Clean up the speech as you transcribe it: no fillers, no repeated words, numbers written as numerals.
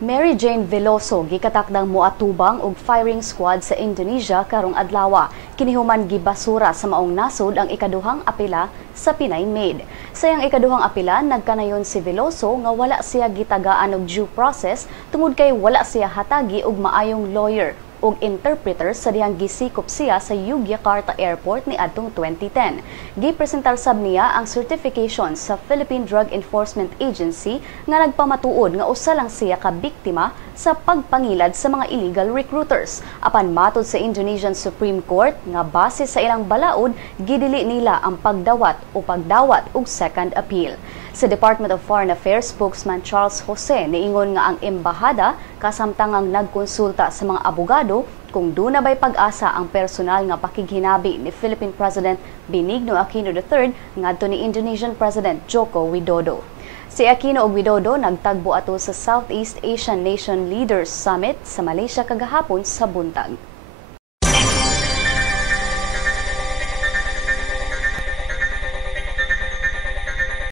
Mary Jane Veloso gikatakdang moatubang og firing squad sa Indonesia karong adlaw. Kinihuman gibasura sa maong nasod ang ikaduhang apela sa Pinay maid. Sa iyang ikaduhang apela nagkanayon si Veloso nga wala siya gitagaan og due process tungod kay wala siya hatagi og maayong lawyer ug interpreter sa dihang gisikop siya sa Yogyakarta Airport ni adtong 2010. Gipresentar sab niya ang certification sa Philippine Drug Enforcement Agency nga nagpamatuod nga usa lang siya ka biktima sa pagpangilad sa mga illegal recruiters. Apan matod sa Indonesian Supreme Court nga base sa ilang balaod, gidili nila ang pagdawat o pagdawat og second appeal. Sa Department of Foreign Affairs spokesman Charles Jose niingon nga ang embahada kasamtangang nagkonsulta sa mga abogado kung doon na ba'y pag-asa ang personal nga pakighinabi ni Philippine President Benigno Aquino III ngadto ni Indonesian President Joko Widodo. Si Aquino ug Widodo nagtagbo ato sa Southeast Asian Nation Leaders Summit sa Malaysia kagahapon sa buntag.